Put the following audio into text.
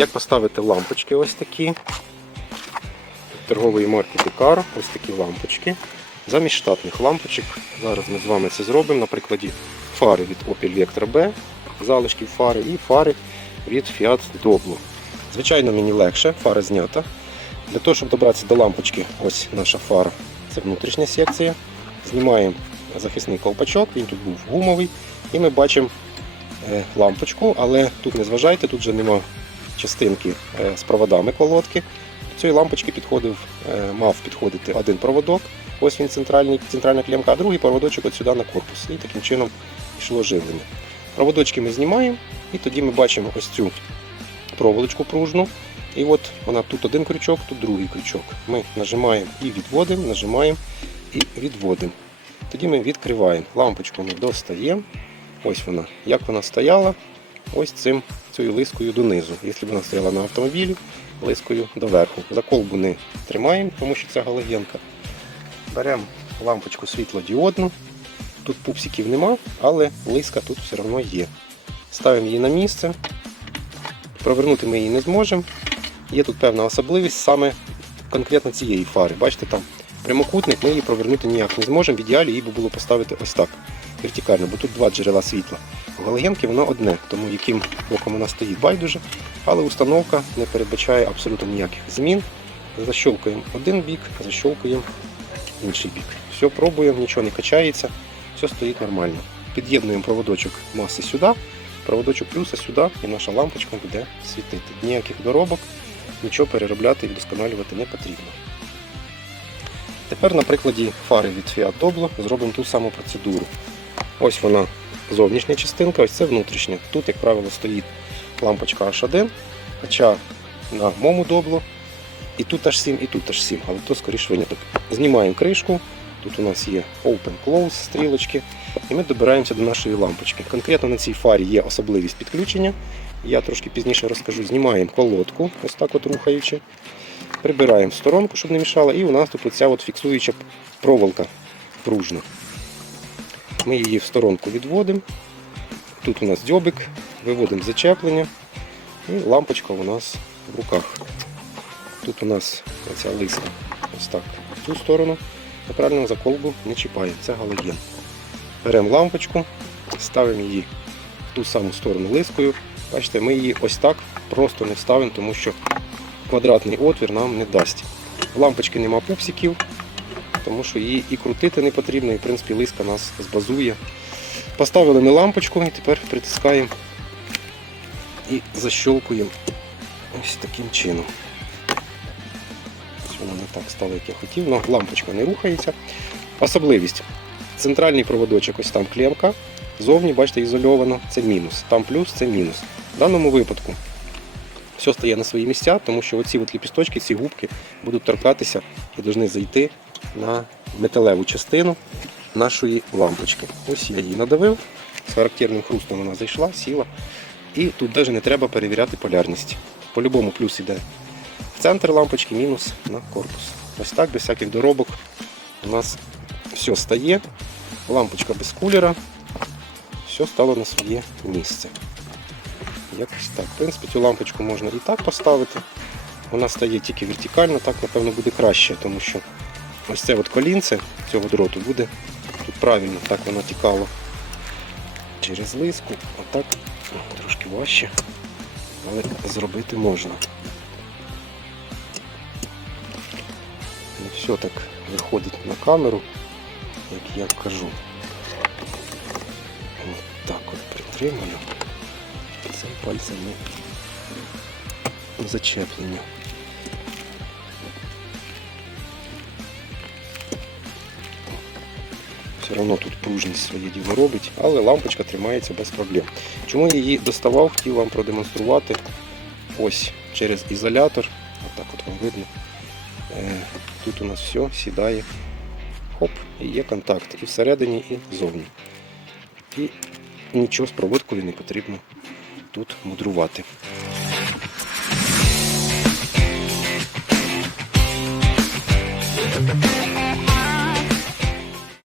Як поставити лампочки ось такі. Торгової марки Picaro, ось такі лампочки. Замість штатних лампочок. Зараз ми з вами це зробимо на прикладі фари від Opel Vectra B, залишків фари і фари від Fiat Doblo. Звичайно, мені легше, фара знята. Для того, щоб добратися до лампочки, ось наша фара. Це внутрішня секція. Знімаємо захисний ковпачок, він тут був гумовий. І ми бачимо е, лампочку, але тут не зважайте, тут вже нема частинки е, з проводами колодки. До цієї лампочки підходив, е, мав підходити один проводок, ось він центральний, центральна клемка, а другий проводочок от сюди на корпус. І таким чином йшло живлення. Проводочки ми знімаємо, і тоді ми бачимо ось цю проволочку пружну. І от вона тут один крючок, тут другий крючок. Ми нажимаємо і відводимо, нажимаємо і відводимо. Тоді ми відкриваємо. Лампочку ми достаємо. Ось вона. Як вона стояла, ось цим цією лискою донизу. Якщо б вона стояла на автомобілі, лискою доверху. За колбу не тримаємо, тому що це галогенка. Беремо лампочку світлодіодну. Тут пупсиків нема, але лиска тут все одно є. Ставимо її на місце. Провернути ми її не зможемо. Є тут певна особливість саме конкретно цієї фари. Бачите, там прямокутник, ми її провернути ніяк не зможемо. В ідеалі її було поставити ось так, вертикально, бо тут два джерела світла. У галогенки воно одне, тому яким боком вона стоїть байдуже. Але установка не передбачає абсолютно ніяких змін. Защолкуємо один бік, защолкуємо інший бік. Все, пробуємо, нічого не качається, все стоїть нормально. Під'єднуємо проводочок маси сюди, проводочок плюса сюди, і наша лампочка буде світити. Ніяких доробок, нічого переробляти і вдосконалювати не потрібно. Тепер на прикладі фари від Fiat Doblo зробимо ту саму процедуру. Ось вона зовнішня частинка, ось це внутрішня. Тут, як правило, стоїть лампочка H1, хоча на моєму Doblo і тут H7, і тут H7, але то скоріше виняток. Знімаємо кришку, тут у нас є Open-Close стрілочки, і ми добираємося до нашої лампочки. Конкретно на цій фарі є особливість підключення. Я трошки пізніше розкажу. Знімаємо колодку, ось так от рухаючи. Прибираємо сторонку, щоб не мішало, і у нас тут оця от фіксуюча проволока пружна. Ми її в сторонку відводимо. Тут у нас дзьобик, виводимо зачеплення і лампочка у нас в руках. Тут у нас ця лиска ось так в цю сторону. Неправильно за колбу не чіпає, це галоген. Беремо лампочку, ставимо її в ту саму сторону лискою. Бачите, ми її ось так просто не вставимо, тому що квадратний отвір нам не дасть. В лампочки нема пупсиків, тому що її і крутити не потрібно, і в принципі лиска нас збазує. Поставили ми лампочку і тепер притискаємо і защолкуємо ось таким чином. Воно не так стало, як я хотів, але лампочка не рухається. Особливість. Центральний проводочок, ось там клемка. Зовні, бачите, ізольовано, це мінус. Там плюс, це мінус. В даному випадку все стає на свої місця, тому що оці от ліпісточки, ці губки будуть торкатися і повинні зайти на металеву частину нашої лампочки. Ось я її надавив, з характерним хрустом вона зайшла, сіла. І тут навіть не треба перевіряти полярність. По-любому плюс йде в центр лампочки, мінус на корпус. Ось так, без всяких доробок у нас все стає. Лампочка без кулера. Все стало на своє місце. Якось так. В принципі, цю лампочку можна і так поставити. Вона стає тільки вертикально, так напевно буде краще, тому що ось це от колінце цього дроту буде тут правильно, так воно тікало через лиску, отак трошки важче, але зробити можна. Не все так виходить на камеру, як я кажу. От так от притримую. Цим пальцем зачеплення. Все одно тут пружність своє діло робить, але лампочка тримається без проблем. Чому я її доставав, хотів вам продемонструвати ось через ізолятор. Отак от вам видно. Е, Тут у нас все сідає. Хоп, і є контакт і всередині, і ззовні. І нічого з проводкою не потрібно тут мудрувати. Thank